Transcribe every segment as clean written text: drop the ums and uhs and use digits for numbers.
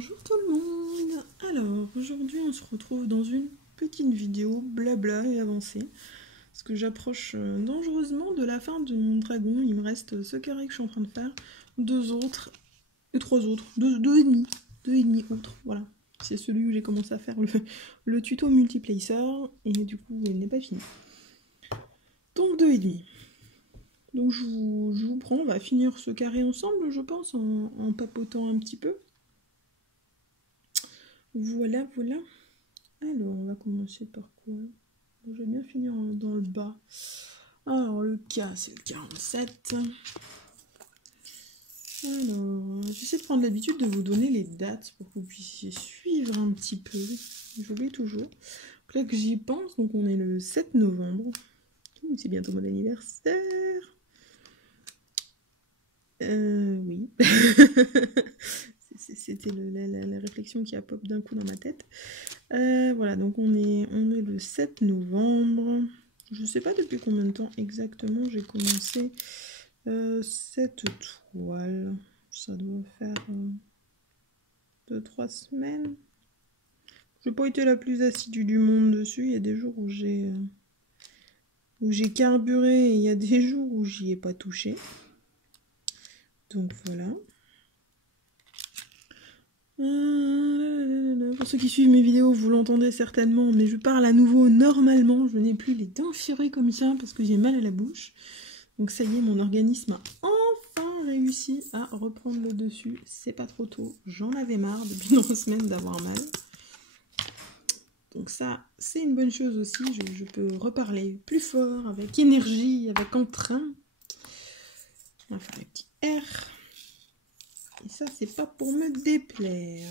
Bonjour tout le monde. Alors aujourd'hui on se retrouve dans une petite vidéo blabla et avancée parce que j'approche dangereusement de la fin de mon dragon. Il me reste ce carré que je suis en train de faire, deux autres et trois autres, deux et demi autres, voilà. C'est celui où j'ai commencé à faire le tuto multiplacer et du coup il n'est pas fini. Donc deux et demi. Donc je vous prends, on va finir ce carré ensemble je pense en papotant un petit peu. Voilà. Alors, on va commencer par quoi? Bon, je vais bien finir dans le bas. Alors, le K, c'est le 47. Alors, j'essaie de prendre l'habitude de vous donner les dates pour que vous puissiez suivre un petit peu. J'oublie toujours. Donc là que j'y pense, donc on est le 7 novembre. C'est bientôt mon anniversaire. Oui. C'était la réflexion qui a pop d'un coup dans ma tête. Voilà, donc on est le 7 novembre. Je ne sais pas depuis combien de temps exactement j'ai commencé cette toile. Ça doit faire 2-3 semaines. Je n'ai pas été la plus assidue du monde dessus. Il y a des jours où j'ai carburé et il y a des jours où j'y ai pas touché. Donc voilà. Pour ceux qui suivent mes vidéos, vous l'entendez certainement, mais je parle à nouveau normalement. Je n'ai plus les dents ferrées comme ça parce que j'ai mal à la bouche. Donc ça y est, mon organisme a enfin réussi à reprendre le dessus. C'est pas trop tôt. J'en avais marre depuis 3 semaines d'avoir mal. Donc ça, c'est une bonne chose aussi. Je peux reparler plus fort, avec énergie, avec entrain. On va faire les petits R. Et ça, c'est pas pour me déplaire.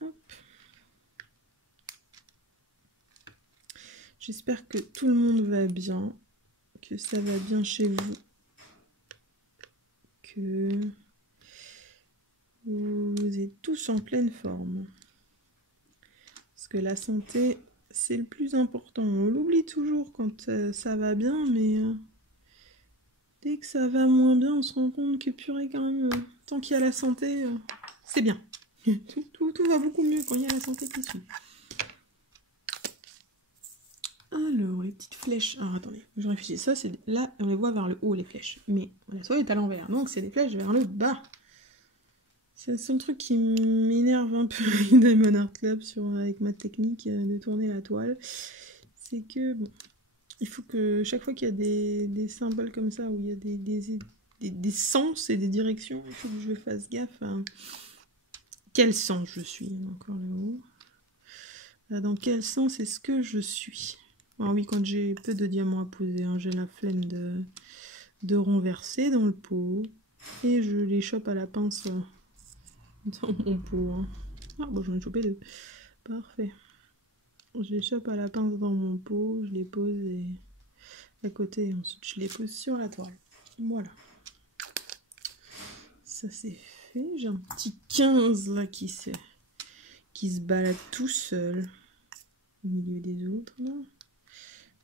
Hop. J'espère que tout le monde va bien, que ça va bien chez vous, que vous êtes tous en pleine forme. Parce que la santé, c'est le plus important. On l'oublie toujours quand ça va bien, mais dès que ça va moins bien, on se rend compte que purée quand même, tant qu'il y a la santé, c'est bien. Tout va beaucoup mieux quand il y a la santé qui suit. Alors, les petites flèches. Alors, attendez, je réfléchis. Ça, c'est là, on les voit vers le haut, les flèches. Mais la toile est à l'envers, donc c'est des flèches vers le bas. C'est le seul truc qui m'énerve un peu avec Diamond Art Club avec ma technique de tourner la toile. C'est que, bon, il faut que chaque fois qu'il y a des symboles comme ça, où il y a des sens et des directions, il faut que je fasse gaffe à quel sens je suis. Encore là-haut. Dans quel sens est-ce que je suis? Alors oui, quand j'ai peu de diamants à poser, hein, j'ai la flemme de renverser dans le pot. Et je les chope à la pince dans mon pot. Hein. Ah bon, j'en ai chopé deux. Parfait. Je les chope à la pince dans mon pot, je les pose à côté. Et ensuite, je les pose sur la toile. Voilà. Ça c'est fait. J'ai un petit 15 là qui se balade tout seul. Au milieu des autres là.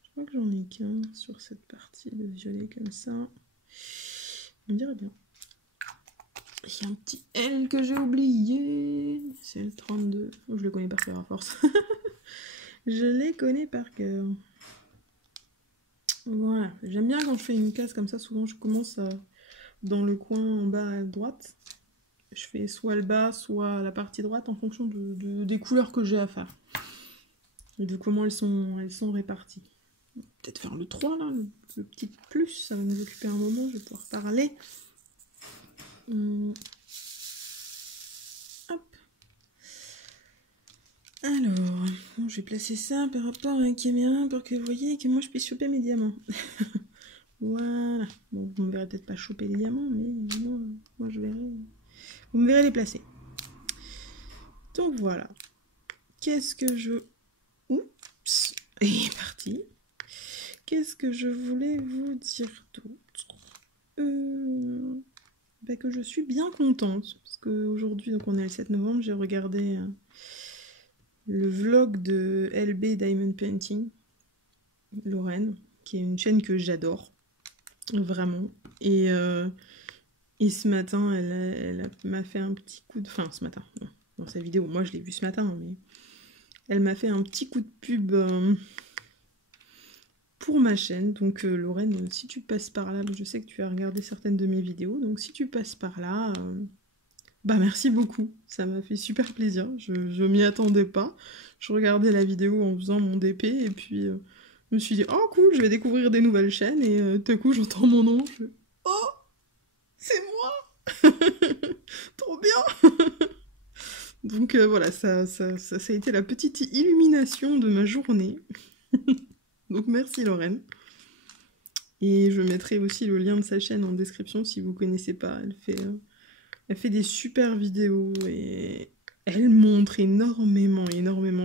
Je crois que j'en ai qu'un sur cette partie de violet comme ça. On dirait bien. Il y a un petit L que j'ai oublié. C'est le 32. Oh, je le connais par cœur à force. Je les connais par cœur. Voilà. J'aime bien quand je fais une case comme ça. Souvent, je commence dans le coin en bas à droite. Je fais soit le bas, soit la partie droite en fonction des couleurs que j'ai à faire. Et de comment elles sont réparties. Peut-être faire le 3 là, le petit plus, ça va nous occuper un moment, je vais pouvoir parler. Hop. Alors, bon, je vais placer ça par rapport à la caméra pour que vous voyez que moi je puisse choper mes diamants. Voilà. Bon, vous ne me verrez peut-être pas choper les diamants, mais moi je verrai. Vous me verrez les placer. Donc voilà. Qu'est-ce que je... Oups. Et il est parti. Qu'est-ce que je voulais vous dire d'autre que je suis bien contente. Parce qu'aujourd'hui, donc on est le 7 novembre, j'ai regardé le vlog de LB Diamond Painting, Lorraine, qui est une chaîne que j'adore. Vraiment. Et Et ce matin, elle m'a fait un petit coup de... Enfin, ce matin, non, dans sa vidéo. Moi, je l'ai vue ce matin, mais... Elle m'a fait un petit coup de pub pour ma chaîne. Donc, Lorraine, si tu passes par là, je sais que tu as regardé certaines de mes vidéos. Donc, si tu passes par là, bah merci beaucoup. Ça m'a fait super plaisir. Je m'y attendais pas. Je regardais la vidéo en faisant mon DP et puis je me suis dit, oh cool, je vais découvrir des nouvelles chaînes. Et tout à coup, j'entends mon nom. Oh, c'est moi. Trop bien. Donc voilà, ça a été la petite illumination de ma journée. Donc merci Lorraine. Et je mettrai aussi le lien de sa chaîne en description si vous ne connaissez pas. Elle fait des super vidéos et elle montre énormément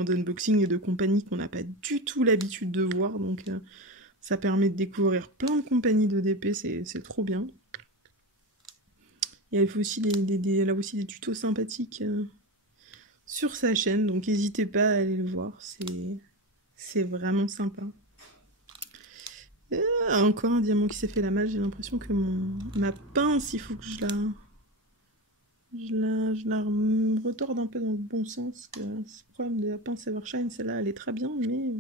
d'unboxing et de compagnies qu'on n'a pas du tout l'habitude de voir. Donc ça permet de découvrir plein de compagnies de DP, c'est trop bien. Et elle fait aussi elle a aussi des tutos sympathiques sur sa chaîne, donc n'hésitez pas à aller le voir, c'est vraiment sympa. Encore un diamant qui s'est fait la malle, j'ai l'impression que ma pince, il faut que je la retorde un peu dans le bon sens. C'est le problème de la pince Evershine, celle-là elle est très bien, mais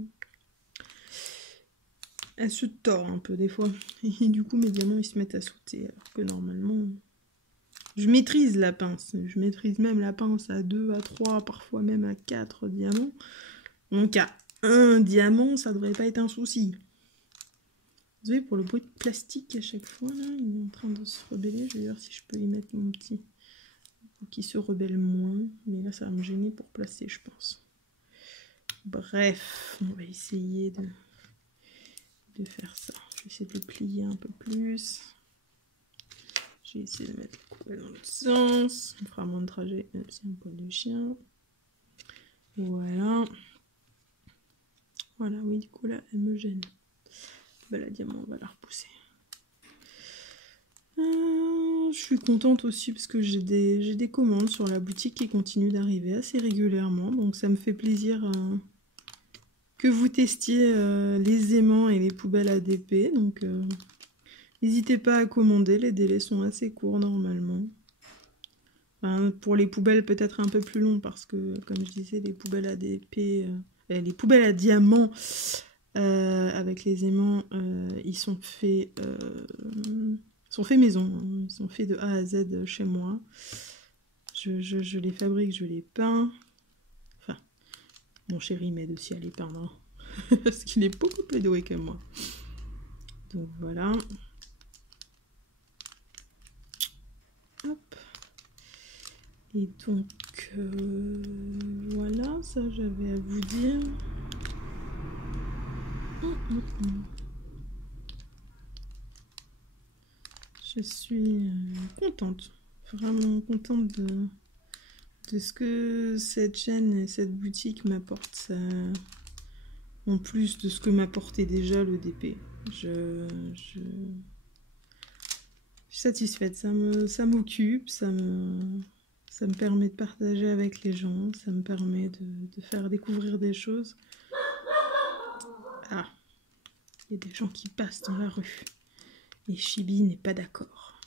elle se tord un peu des fois. Et du coup mes diamants ils se mettent à sauter, alors que normalement... Je maîtrise la pince, je maîtrise même la pince à 2, à 3, parfois même à 4 diamants. Donc à 1 diamant, ça devrait pas être un souci. Désolé pour le bruit de plastique à chaque fois, là, il est en train de se rebeller. Je vais voir si je peux y mettre mon petit... pour qu'il se rebelle moins. Mais là, ça va me gêner pour placer, je pense. Bref, on va essayer de faire ça. Je vais essayer de le plier un peu plus. Je vais essayer de mettre la coupelle dans l'autre sens. On fera moins de trajet, même si un poil de chien. Voilà. Voilà, oui, du coup, là, elle me gêne. Bah, la diamant, on va la repousser. Je suis contente aussi parce que j'ai des commandes sur la boutique qui continuent d'arriver assez régulièrement. Donc ça me fait plaisir que vous testiez les aimants et les poubelles ADP. Donc n'hésitez pas à commander, les délais sont assez courts normalement. Enfin, pour les poubelles peut-être un peu plus long parce que comme je disais, les poubelles ADP, les poubelles à diamants avec les aimants, ils sont faits maison, hein. Ils sont faits de A à Z chez moi. Je les fabrique, je les peins. Enfin, mon chéri m'aide aussi à les peindre, hein. Parce qu'il est beaucoup plus doué que moi. Donc voilà. Hop. Et donc, voilà, ça j'avais à vous dire. Je suis contente, vraiment contente de ce que cette chaîne et cette boutique m'apportent, en plus de ce que m'apportait déjà le DP. Je suis satisfaite, ça m'occupe, ça me permet de partager avec les gens, ça me permet de faire découvrir des choses. Ah, il y a des gens qui passent dans la rue. Et Chibi n'est pas d'accord.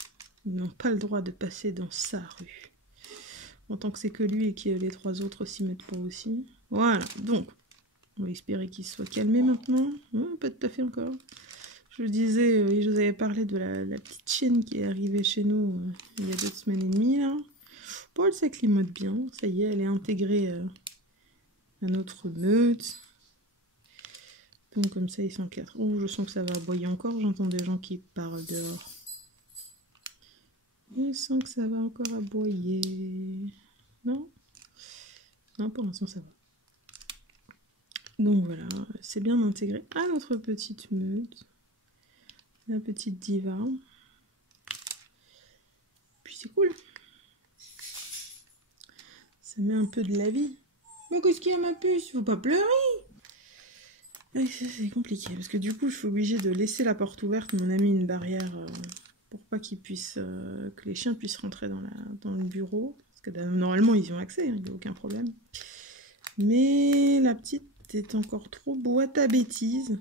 Ils n'ont pas le droit de passer dans sa rue. En tant que c'est que lui et que les 3 autres s'y mettent pas aussi. Voilà, donc, on va espérer qu'il soit calmé maintenant. Non, pas tout à fait encore. Je vous disais, je vous avais parlé de la petite chienne qui est arrivée chez nous il y a 2 semaines et demie. Là. Bon, elle s'acclimate bien. Ça y est, elle est intégrée à notre meute. Donc comme ça, ils sont 4. Oh, je sens que ça va aboyer encore. J'entends des gens qui parlent dehors. Je sens que ça va encore aboyer. Non? Non, pour l'instant, ça va. Donc voilà, c'est bien intégré à notre petite meute. La petite diva. Puis c'est cool. Ça met un peu de la vie. Mais qu'est-ce qu'il y a, ma puce? Faut pas pleurer. C'est compliqué parce que du coup je suis obligée de laisser la porte ouverte, mais on a mis une barrière pour pas qu'ils puissent, que les chiens puissent rentrer dans le bureau, parce que normalement ils y ont accès, il n'y a aucun problème. Mais la petite est encore trop boîte à bêtises.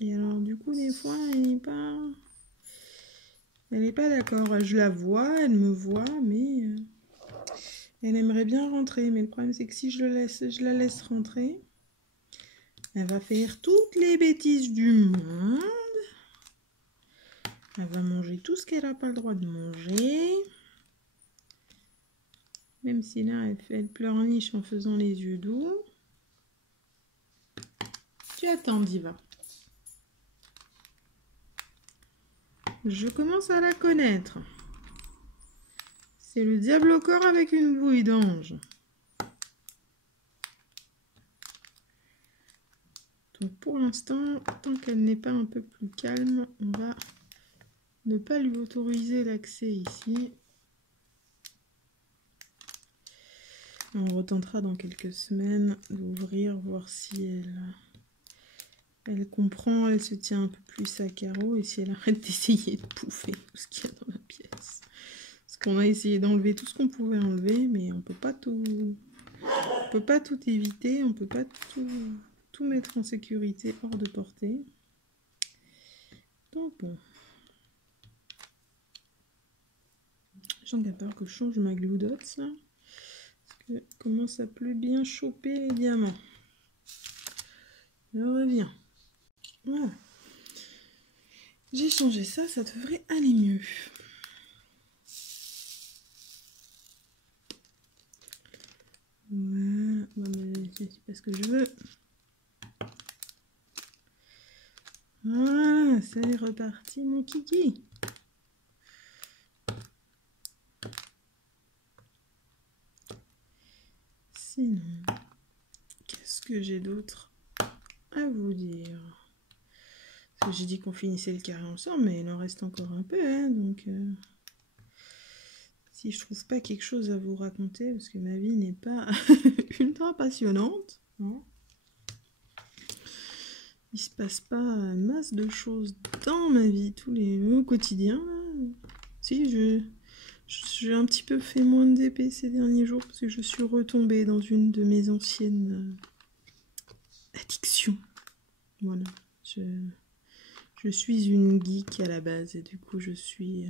Et alors du coup des fois elle Elle n'est pas d'accord. Je la vois, elle me voit, mais elle aimerait bien rentrer. Mais le problème, c'est que si je la laisse rentrer, elle va faire toutes les bêtises du monde. Elle va manger tout ce qu'elle n'a pas le droit de manger. Même si là, elle pleurniche en faisant les yeux doux. Tu attends, Diva. Je commence à la connaître. C'est le diable au corps avec une bouille d'ange. Donc pour l'instant, tant qu'elle n'est pas un peu plus calme, on va ne pas lui autoriser l'accès ici. On retentera dans quelques semaines d'ouvrir, voir si elle comprend, elle se tient un peu plus à carreau et si elle arrête d'essayer de bouffer tout ce qu'il y a dans la pièce. Parce qu'on a essayé d'enlever tout ce qu'on pouvait enlever, mais on peut pas tout éviter, on peut pas tout mettre en sécurité hors de portée. Donc bon. J'en ai peur que je change ma glue dots là. Parce que commence à plus bien choper les diamants. Je reviens. Voilà. J'ai changé ça, ça devrait aller mieux. Voilà. Bon, c'est pas ce que je veux. Voilà, ça est reparti mon kiki. Sinon, qu'est-ce que j'ai d'autre à vous dire? Parce que j'ai dit qu'on finissait le carré ensemble, mais il en reste encore un peu, hein, donc si je trouve pas quelque chose à vous raconter, parce que ma vie n'est pas ultra passionnante, hein. Il se passe pas masse de choses dans ma vie, au quotidien. Là. Si, j'ai un petit peu fait moins de DP ces derniers jours, parce que je suis retombée dans une de mes anciennes addictions. Voilà, je suis une geek à la base, et du coup je suis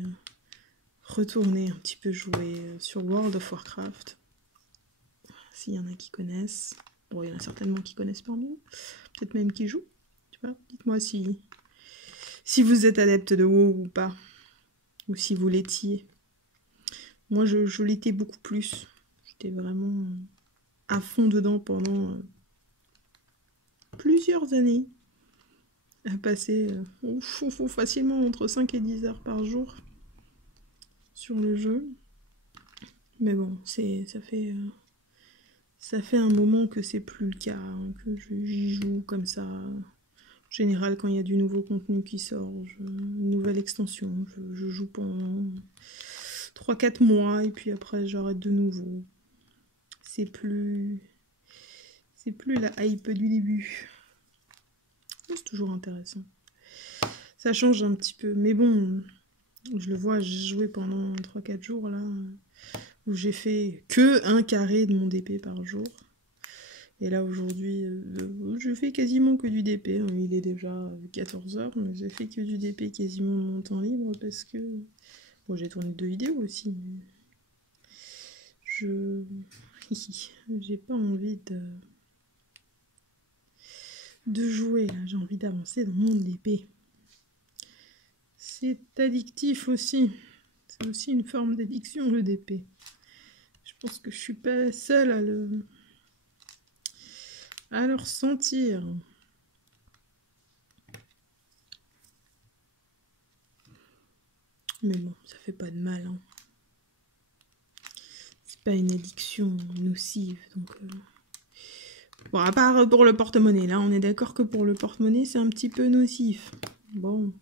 retournée un petit peu jouer sur World of Warcraft. S'il y en a qui connaissent. Bon, il y en a certainement qui connaissent parmi nous. Peut-être même qui jouent. Dites-moi si vous êtes adepte de WoW ou pas. Ou si vous l'étiez. Moi, je l'étais beaucoup plus. J'étais vraiment à fond dedans pendant plusieurs années. À passer facilement entre 5 et 10 heures par jour sur le jeu. Mais bon, ça fait un moment que c'est plus le cas, hein, que j'y joue comme ça. En général, quand il y a du nouveau contenu qui sort, une nouvelle extension, je joue pendant 3-4 mois et puis après j'arrête de nouveau. C'est plus la hype du début. C'est toujours intéressant. Ça change un petit peu, mais bon, je le vois, j'ai joué pendant 3-4 jours là, où j'ai fait que un carré de mon DP par jour. Et là aujourd'hui, je fais quasiment que du DP. Il est déjà 14h, mais j'ai fait que du DP quasiment de mon temps libre parce que... Bon, j'ai tourné 2 vidéos aussi, mais... J'ai pas envie de jouer, là. J'ai envie d'avancer dans mon DP. C'est addictif aussi. C'est aussi une forme d'addiction, le DP. Je pense que je suis pas seule à le ressentir. Mais bon, ça fait pas de mal. Hein. C'est pas une addiction nocive. Donc, bon, à part pour le porte-monnaie. Là, on est d'accord que pour le porte-monnaie, c'est un petit peu nocif. Bon.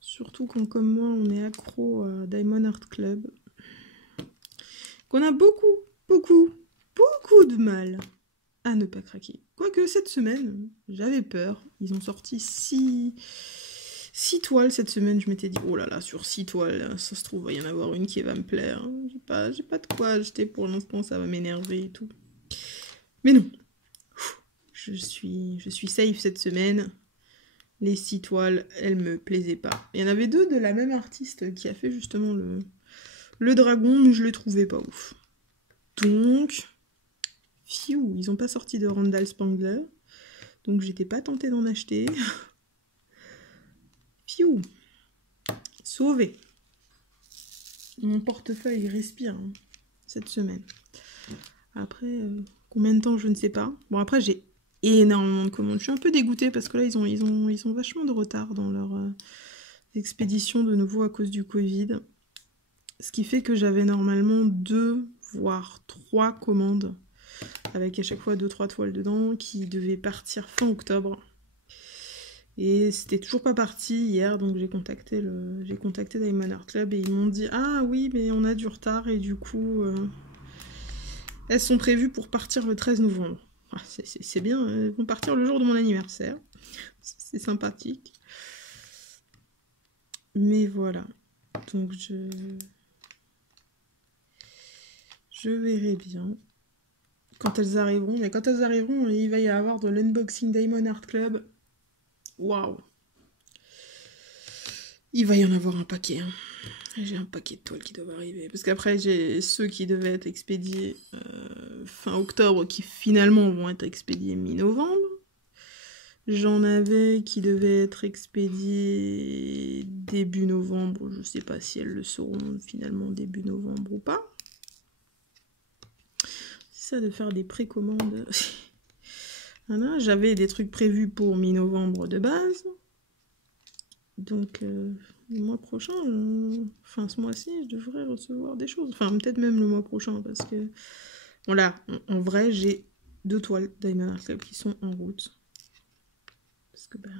Surtout quand, comme moi, on est accro à Diamond Art Club. Qu'on a beaucoup de mal à ne pas craquer. Quoique cette semaine, j'avais peur. Ils ont sorti 6 toiles cette semaine. Je m'étais dit, oh là là, sur 6 toiles, ça se trouve, il va y en avoir une qui va me plaire. J'ai pas de quoi acheter pour l'instant, ça va m'énerver et tout. Mais non. Je suis safe cette semaine. Les 6 toiles, elles me plaisaient pas. Il y en avait 2 de la même artiste qui a fait justement le dragon, mais je les trouvais pas ouf. Donc, fiou, ils ont pas sorti de Randall Spangler, donc j'étais pas tentée d'en acheter. Fiou, sauvé. Mon portefeuille respire hein, cette semaine. Après, combien de temps, je ne sais pas. Bon, après, j'ai énormément de commandes. Je suis un peu dégoûtée parce que là, ils ont vachement de retard dans leur expédition de nouveau à cause du Covid. Ce qui fait que j'avais normalement 2, voire 3 commandes avec à chaque fois 2-3 toiles dedans qui devaient partir fin octobre. Et c'était toujours pas parti hier, donc j'ai contacté Diamond Art Club et ils m'ont dit « Ah oui, mais on a du retard et du coup, elles sont prévues pour partir le 13 novembre. Ah, » C'est bien, elles vont partir le jour de mon anniversaire. C'est sympathique. Mais voilà. Donc je verrai bien quand elles arriveront. Mais quand elles arriveront, il va y avoir de l'unboxing Diamond Art Club. Waouh! Il va y en avoir un paquet. Hein. J'ai un paquet de toiles qui doivent arriver. Parce qu'après, j'ai ceux qui devaient être expédiés fin octobre qui finalement vont être expédiés mi-novembre. J'en avais qui devaient être expédiés début novembre. Je ne sais pas si elles le seront finalement début novembre ou pas. C'est ça de faire des précommandes. Voilà, j'avais des trucs prévus pour mi-novembre de base. Donc, le mois prochain, enfin ce mois-ci, je devrais recevoir des choses. Enfin, peut-être même le mois prochain, parce que... Voilà, en vrai, j'ai 2 toiles Diamond Art Club qui sont en route. Parce que, ben...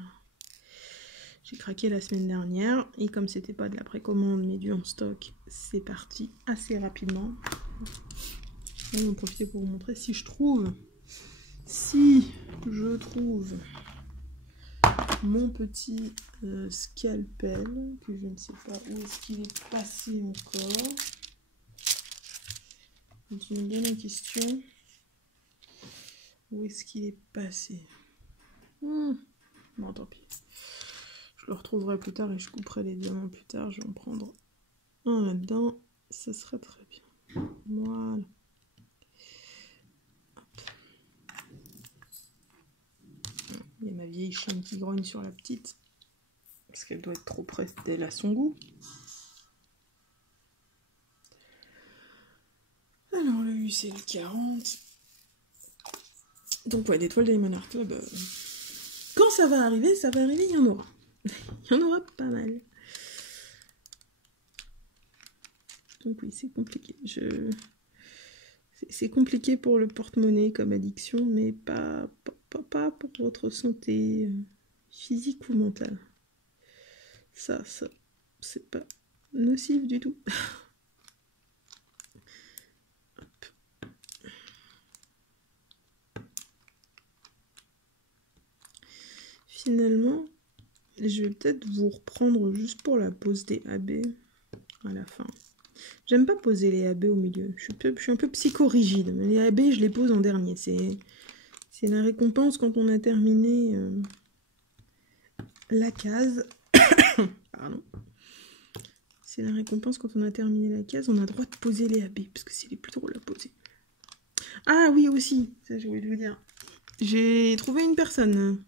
j'ai craqué la semaine dernière, et comme c'était pas de la précommande, mais du en stock, c'est parti assez rapidement. Je vais en profiter pour vous montrer si je trouve... Si je trouve... mon petit scalpel, que je ne sais pas où est-ce qu'il est passé encore. C'est une bonne question. Où est-ce qu'il est passé? Bon, tant pis. Je le retrouverai plus tard et je couperai les diamants plus tard. Je vais en prendre un là-dedans. Ça serait très bien. Voilà. Il y a ma vieille chaîne qui grogne sur la petite. Parce qu'elle doit être trop prête d'elle à son goût. Alors le U c'est le 40. Donc ouais, des toiles Diamond Art Club. Quand ça va arriver, il y en aura. Il y en aura pas mal. Donc oui, c'est compliqué. C'est compliqué pour le porte-monnaie comme addiction, mais pas pour votre santé physique ou mentale. Ça, c'est pas nocif du tout. Finalement, je vais peut-être vous reprendre juste pour la pose des AB à la fin. J'aime pas poser les AB au milieu. Je suis un peu psychorigide, mais les AB, je les pose en dernier. C'est la récompense quand on a terminé la case. Pardon. C'est la récompense quand on a terminé la case. On a le droit de poser les AB, parce que c'est les plus drôles à poser. Ah oui, aussi, ça j'ai oublié de vous dire. J'ai trouvé une personne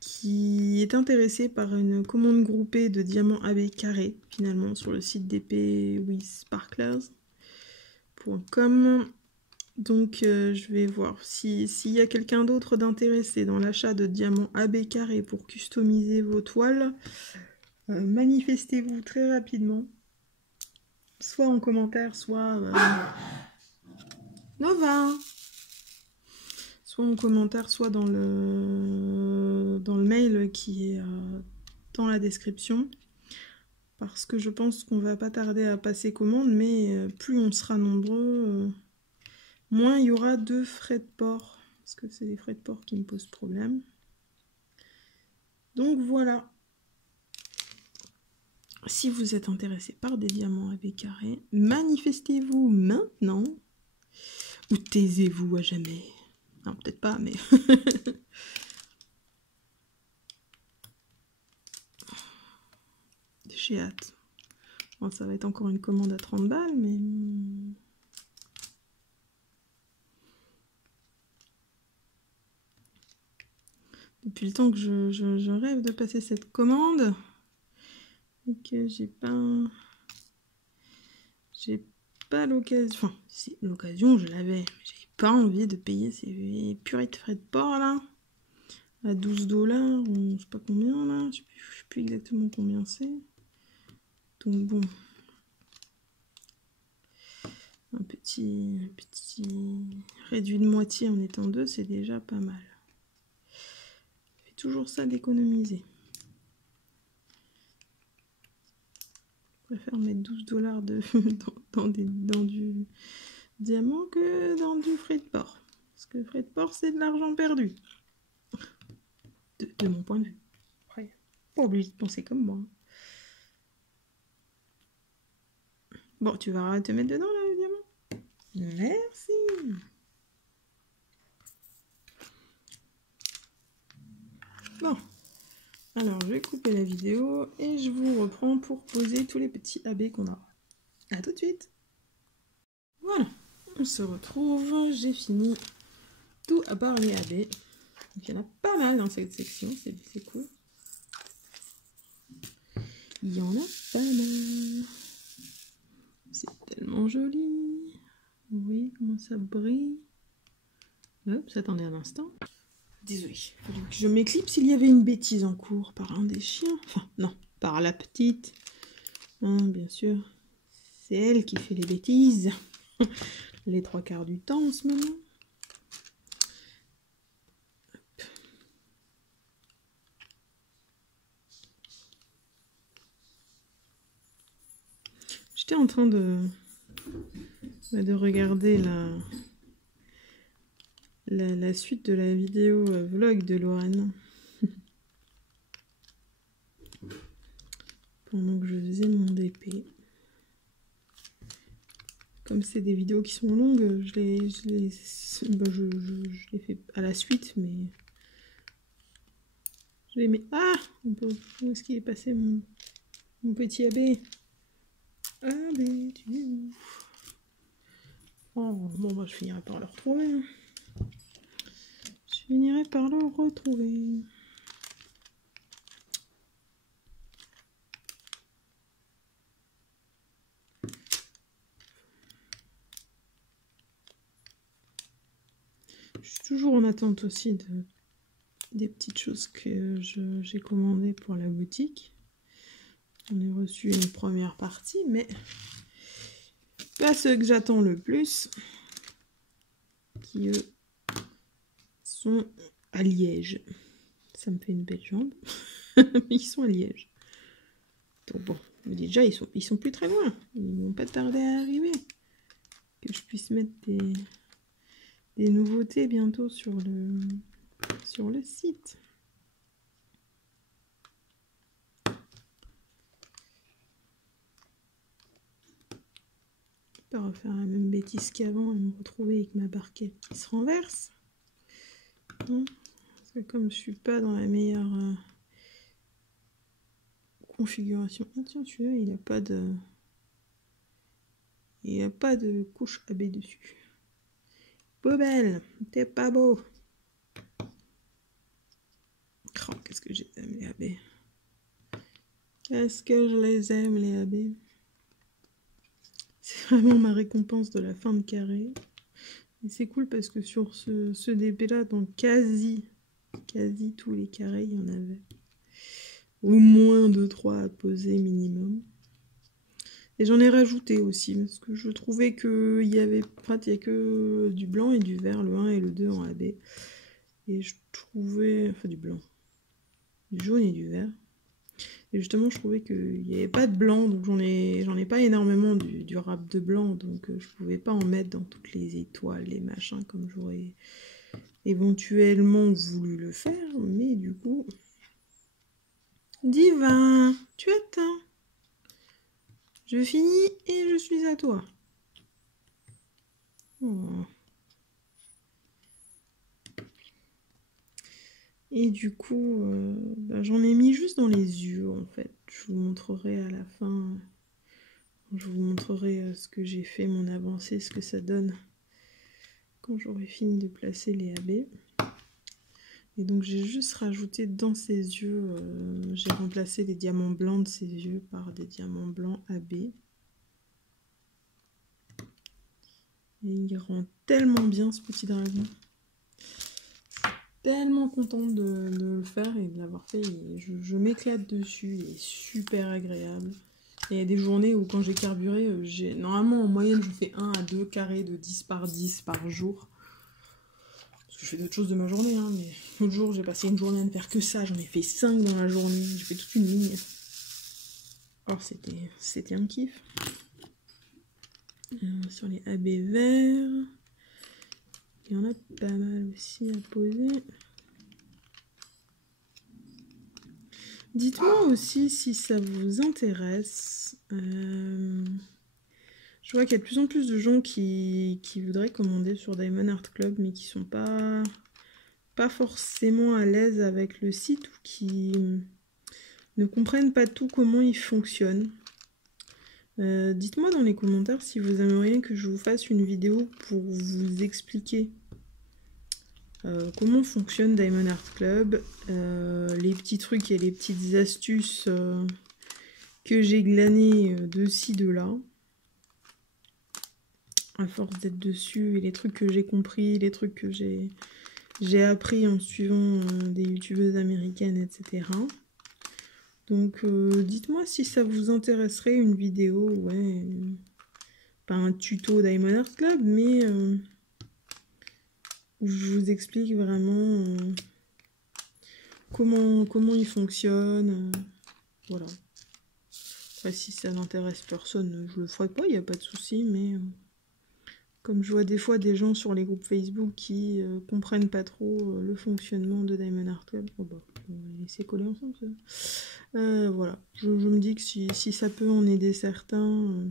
qui est intéressée par une commande groupée de diamants AB carrés, finalement, sur le site dpwithsparklers.com. Donc, je vais voir s'il y a quelqu'un d'autre d'intéressé dans l'achat de diamants AB carrés pour customiser vos toiles. Manifestez-vous très rapidement. Soit en commentaire, soit... Nova! Soit en commentaire, soit dans le mail qui est dans la description. Parce que je pense qu'on va pas tarder à passer commande, mais plus on sera nombreux, moins il y aura de frais de port. Parce que c'est les frais de port qui me posent problème. Donc voilà. Si vous êtes intéressé par des diamants AB carrés, manifestez-vous maintenant. Ou taisez-vous à jamais. Non, peut-être pas, mais... J'ai hâte. Bon, ça va être encore une commande à 30 balles, mais... Depuis le temps que je rêve de passer cette commande, et que j'ai pas l'occasion... Enfin, si, l'occasion, je l'avais. J'ai pas envie de payer ces purées de frais de port, là. À 12 $, ou je sais pas combien, là. Je sais plus exactement combien c'est. Donc, bon... Un petit réduit de moitié en étant 2, c'est déjà pas mal. Fait toujours ça d'économiser. Je préfère mettre 12 $ dans du diamant que dans du frais de port. Parce que frais de port, c'est de l'argent perdu. De mon point de vue. Après, pas obligé de penser comme moi. Bon, tu vas te mettre dedans, là, le diamant? Merci. Bon. Alors, je vais couper la vidéo et je vous reprends pour poser tous les petits AB qu'on a. A tout de suite. Voilà, on se retrouve. J'ai fini tout à part les AB. Donc, il y en a pas mal dans cette section, c'est cool. Il y en a pas mal. C'est tellement joli. Oui, comment ça brille. Hop, attendez un instant. Désolée, il fallait que je m'éclipse. Il y avait une bêtise en cours par un des chiens. Enfin, non, par la petite. Hein, bien sûr. C'est elle qui fait les bêtises. Les 3/4 du temps en ce moment. J'étais en train de regarder la suite de la vidéo vlog de Lorraine. Pendant que je faisais mon DP. Comme c'est des vidéos qui sont longues, je les fais à la suite, mais je les mets... Ah, où est-ce qu'il est passé mon petit AB? AB, tu es où? Oh, bon, bah, je finirai par le retrouver. Hein. Je finirai par le retrouver. Je suis toujours en attente aussi des petites choses que j'ai commandées pour la boutique. On a reçu une première partie, mais pas ceux que j'attends le plus, qui eux sont à Liège. Ça me fait une belle jambe, mais ils sont à Liège. Donc bon, déjà ils sont plus très loin, ils vont pas tarder à arriver. Que je puisse mettre des nouveautés bientôt sur le site. Pas refaire la même bêtise qu'avant et me retrouver avec ma barquette qui se renverse. Hein, parce que comme je suis pas dans la meilleure configuration. Ah tiens, celui-là, il a pas de couche AB dessus. Bobel, t'es pas beau. Oh, qu'est-ce que j'aime les AB. Qu'est-ce que je les aime les AB. C'est vraiment ma récompense de la fin de carré. Et c'est cool parce que sur ce DP là, dans quasi tous les carrés, il y en avait. Au moins 2-3 à poser minimum. Et j'en ai rajouté aussi, parce que je trouvais qu'il y avait... En fait, il n'y a que du blanc et du vert, le 1 et le 2 en AB. Et je trouvais... Enfin, du blanc. Du jaune et du vert. Et justement, je trouvais qu'il n'y avait pas de blanc, donc j'en ai pas énormément du rap de blanc, donc je pouvais pas en mettre dans toutes les étoiles, les machins, comme j'aurais éventuellement voulu le faire, mais du coup... Divin, tu attends. Je finis et je suis à toi. Oh. Et du coup, bah, j'en ai mis juste dans les yeux en fait. Je vous montrerai à la fin. Je vous montrerai ce que j'ai fait, mon avancée, ce que ça donne quand j'aurai fini de placer les AB. Et donc j'ai juste rajouté dans ses yeux, j'ai remplacé les diamants blancs de ses yeux par des diamants blancs AB. Et il rend tellement bien ce petit dragon. Tellement contente de le faire et de l'avoir fait. Je m'éclate dessus, il est super agréable. Et il y a des journées où quand j'ai carburé, normalement en moyenne je fais 1 à 2 carrés de 10 par 10 par jour. Parce que je fais d'autres choses de ma journée, hein, mais l'autre jour j'ai passé une journée à ne faire que ça, j'en ai fait 5 dans la journée, j'ai fait toute une ligne. Alors c'était un kiff. Sur les AB verts, il y en a pas mal aussi à poser. Dites-moi aussi si ça vous intéresse. Je vois qu'il y a de plus en plus de gens qui voudraient commander sur Diamond Art Club, mais qui sont pas forcément à l'aise avec le site ou qui ne comprennent pas tout comment il fonctionne. Dites-moi dans les commentaires si vous aimeriez que je vous fasse une vidéo pour vous expliquer comment fonctionne Diamond Art Club, les petits trucs et les petites astuces que j'ai glanées de ci, de là. À force d'être dessus, et les trucs que j'ai compris, les trucs que j'ai appris en suivant des youtubeuses américaines, etc. Donc dites-moi si ça vous intéresserait une vidéo, ouais, pas un tuto Diamond Art Club, mais où je vous explique vraiment comment il fonctionne, voilà. Après, si ça n'intéresse personne, je le ferai pas, il n'y a pas de souci, mais comme je vois des fois des gens sur les groupes Facebook qui comprennent pas trop le fonctionnement de Diamond Art Club, oh bah, on va les laisser coller ensemble, ça. Voilà, je me dis que si ça peut en aider certains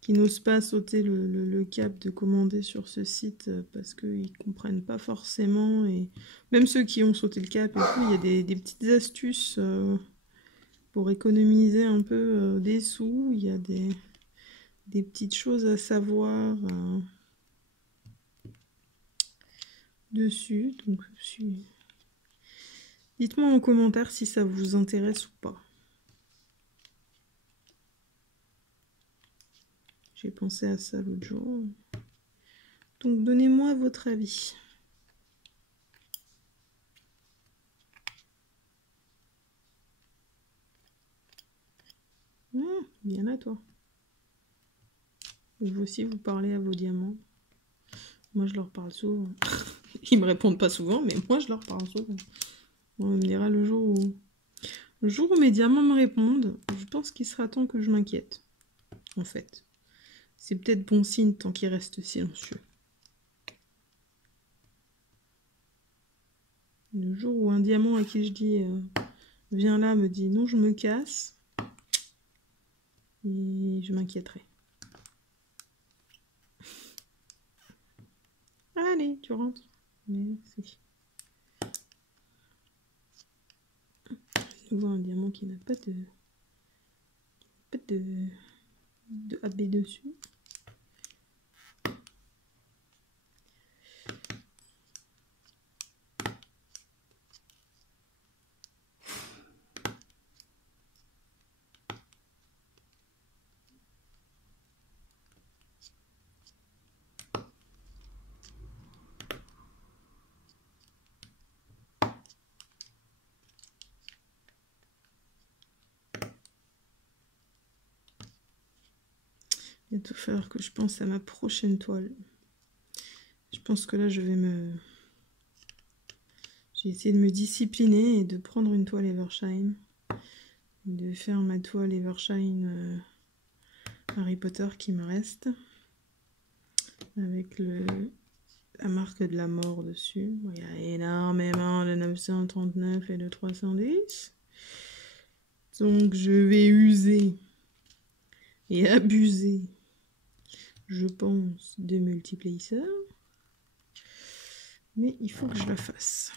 qui n'osent pas sauter le cap de commander sur ce site parce qu'ils comprennent pas forcément, et même ceux qui ont sauté le cap et tout, il y a des petites astuces pour économiser un peu des sous, il y a des petites choses à savoir dessus, donc dites-moi en commentaire si ça vous intéresse ou pas. J'ai pensé à ça l'autre jour. Donc donnez-moi votre avis. Bien à toi. Vous aussi, vous parlez à vos diamants. Moi, je leur parle souvent. Ils me répondent pas souvent, mais moi, je leur parle souvent. On me dira le jour où mes diamants me répondent, je pense qu'il sera temps que je m'inquiète. En fait. C'est peut-être bon signe tant qu'ils restent silencieux. Le jour où un diamant à qui je dis viens là me dit non, je me casse, et je m'inquiéterai. Allez, tu rentres. Merci. Je vois un diamant qui n'a pas de AB dessus. Il va tout falloir que je pense à ma prochaine toile. Je pense que là, j'ai essayé de me discipliner et de prendre une toile Evershine. De faire ma toile Evershine Harry Potter qui me reste. Avec la marque de la mort dessus. Il y a énormément de 939 et de 310. Donc je vais user et abuser, je pense, de multiplacer. Mais il faut que je la fasse.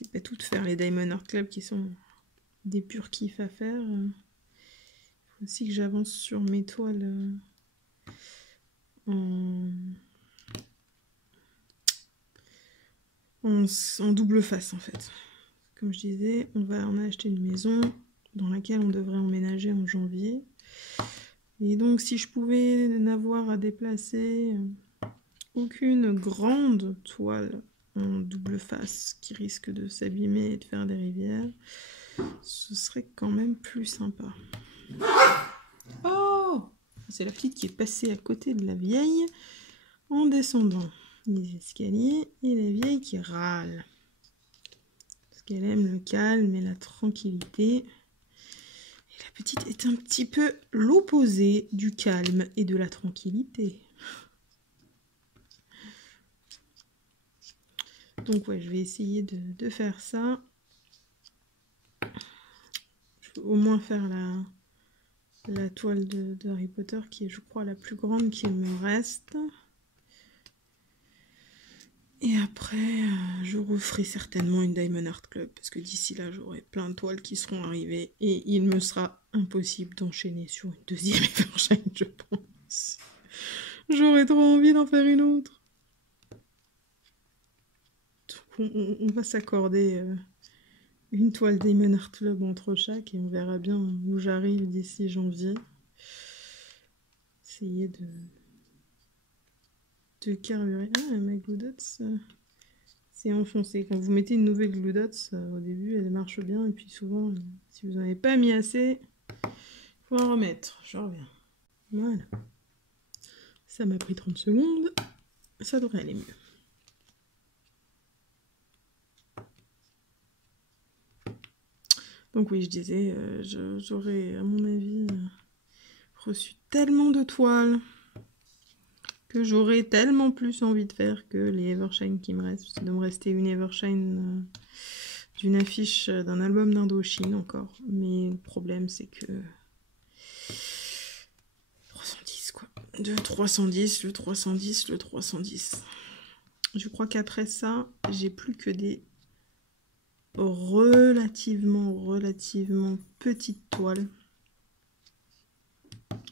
C'est pas tout de faire les Diamond Art Club qui sont des purs kiffs à faire. Il faut aussi que j'avance sur mes toiles en double face en fait. Comme je disais, on a acheté une maison dans laquelle on devrait emménager en janvier. Et donc si je pouvais n'avoir à déplacer aucune grande toile en double face qui risque de s'abîmer et de faire des rivières, ce serait quand même plus sympa. Oh! C'est la petite qui est passée à côté de la vieille en descendant les escaliers et la vieille qui râle. Parce qu'elle aime le calme et la tranquillité. Et la petite est un petit peu l'opposé du calme et de la tranquillité. Donc ouais, je vais essayer de faire ça. Je vais au moins faire la toile de Harry Potter qui est, je crois, la plus grande qu'il me reste. Et après, je referai certainement une Diamond Art Club parce que d'ici là, j'aurai plein de toiles qui seront arrivées et il me sera impossible d'enchaîner sur une deuxième Evershine, je pense. J'aurais trop envie d'en faire une autre. On va s'accorder une toile Diamond Art Club entre chaque et on verra bien où j'arrive d'ici janvier. Essayer de carburer. Ah, ma Glue Dots, c'est enfoncé. Quand vous mettez une nouvelle Glue Dots, au début, elle marche bien. Et puis souvent, si vous n'en avez pas mis assez, il faut en remettre. Je reviens. Voilà. Ça m'a pris 30 secondes. Ça devrait aller mieux. Donc oui, je disais, j'aurais, à mon avis, reçu tellement de toiles que j'aurais tellement plus envie de faire que les Evershine qui me restent. Il doit me rester une Evershine d'une affiche d'un album d'Indochine encore. Mais le problème, c'est que 310 quoi. De 310, le 310, le 310. Je crois qu'après ça, j'ai plus que des relativement petites toiles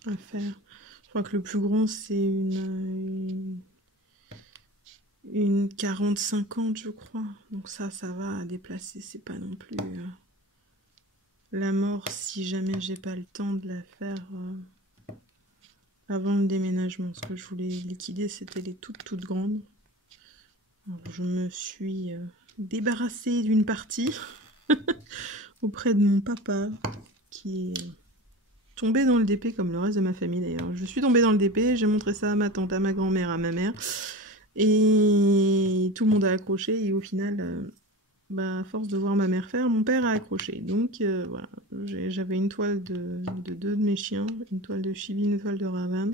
à faire. Je crois que le plus grand c'est une 40-50 je crois. Donc ça va à déplacer, c'est pas non plus la mort si jamais j'ai pas le temps de la faire avant le déménagement. Ce que je voulais liquider c'était les toutes grandes. Alors, je me suis débarrassée d'une partie auprès de mon papa qui est tombé dans le DP comme le reste de ma famille d'ailleurs. Je suis tombée dans le DP, j'ai montré ça à ma tante, à ma grand-mère, à ma mère et tout le monde a accroché et au final, à force de voir ma mère faire, mon père a accroché. Donc voilà, j'avais une toile de deux de mes chiens, une toile de Chibi, une toile de Ravan.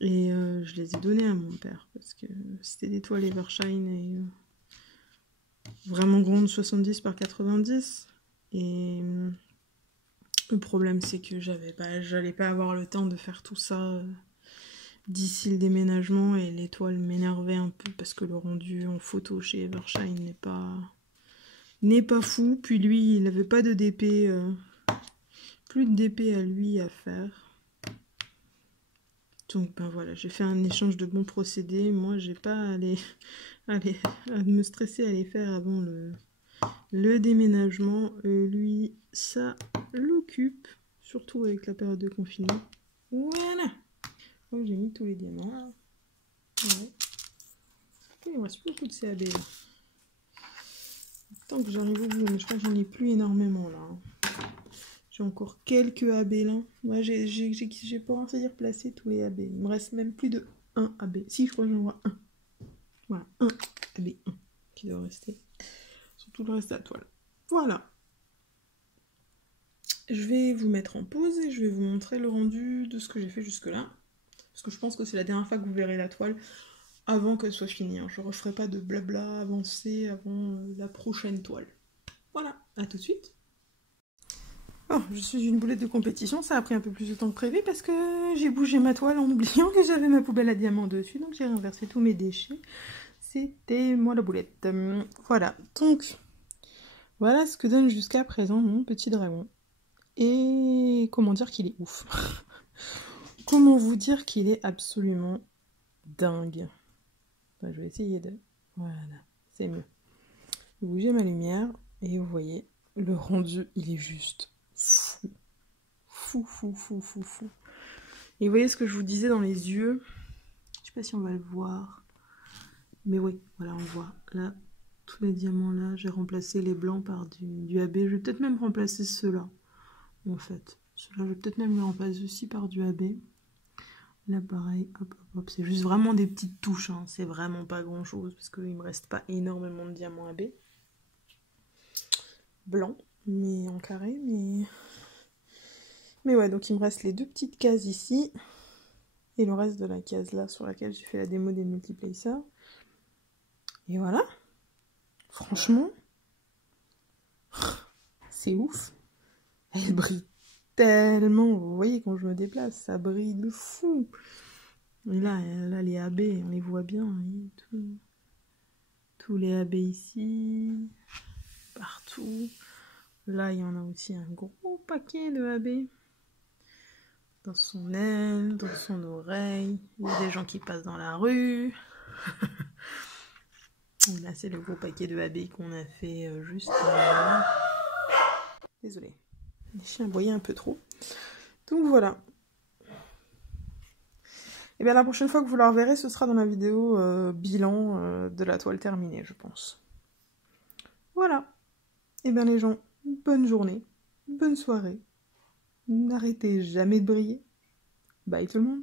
Et je les ai données à mon père parce que c'était des toiles Evershine et vraiment grandes, 70 par 90. Et le problème c'est que j'allais pas avoir le temps de faire tout ça d'ici le déménagement et les toiles m'énervaient un peu parce que le rendu en photo chez Evershine n'est pas fou. Puis lui, il n'avait pas de DP, plus de DP à lui à faire. Donc ben voilà, j'ai fait un échange de bons procédés. Moi, j'ai pas à me stresser à les faire avant le déménagement. Lui, ça l'occupe, surtout avec la période de confinement. Voilà. Donc j'ai mis tous les diamants là. Ouais. Il me reste plus beaucoup de CAB là. Tant que j'arrive au bout, mais je crois que j'en ai plus énormément là. J'ai encore quelques AB là. Moi, j'ai pas envie de dire placer tous les AB. Il me reste même plus de 1 AB. Si, je crois que j'en vois un. Voilà, un AB1 qui doit rester sur tout le reste de la toile. Voilà. Je vais vous mettre en pause et je vais vous montrer le rendu de ce que j'ai fait jusque-là. Parce que je pense que c'est la dernière fois que vous verrez la toile avant qu'elle soit finie. Je ne referai pas de blabla avancé avant la prochaine toile. Voilà, à tout de suite. Oh, je suis une boulette de compétition, ça a pris un peu plus de temps que prévu parce que j'ai bougé ma toile en oubliant que j'avais ma poubelle à diamants dessus, donc j'ai renversé tous mes déchets. c'était moi la boulette. Voilà, donc voilà ce que donne jusqu'à présent mon petit dragon. Et comment dire qu'il est ouf. Comment vous dire qu'il est absolument dingue. Enfin, je vais essayer de... Voilà, c'est mieux. Je vais bouger ma lumière et vous voyez, le rendu, il est juste fou. Fou, fou, fou, fou, fou. Et vous voyez ce que je vous disais dans les yeux. Je sais pas si on va le voir. Mais oui, voilà, on voit. Là, tous les diamants là, j'ai remplacé les blancs par du AB. Je vais peut-être même remplacer ceux-là, en fait. Ceux-là, je vais peut-être même les remplacer aussi par du AB. Là, pareil, hop, hop, hop. C'est juste vraiment des petites touches, hein. C'est vraiment pas grand-chose, parce qu'il me reste pas énormément de diamants AB. Blanc, mais en carré, mais... Mais ouais, donc il me reste les deux petites cases ici. Et le reste de la case là, sur laquelle j'ai fait la démo des multiplacers. Et voilà. Franchement, c'est ouf. Elle brille tellement. Vous voyez, quand je me déplace, ça brille de fou. Et là les AB, on les voit bien. Voyez, tous les AB ici, partout. Là, il y en a aussi un gros paquet de AB. Dans son aile, dans son oreille. Il y a des gens qui passent dans la rue. Là, c'est le gros paquet de AB qu'on a fait juste... Désolée. Les chiens aboyaient un peu trop. Donc voilà. Et bien la prochaine fois que vous la reverrez, ce sera dans la vidéo bilan de la toile terminée, je pense. Voilà. Et bien les gens, bonne journée, bonne soirée. N'arrêtez jamais de briller. Bye tout le monde.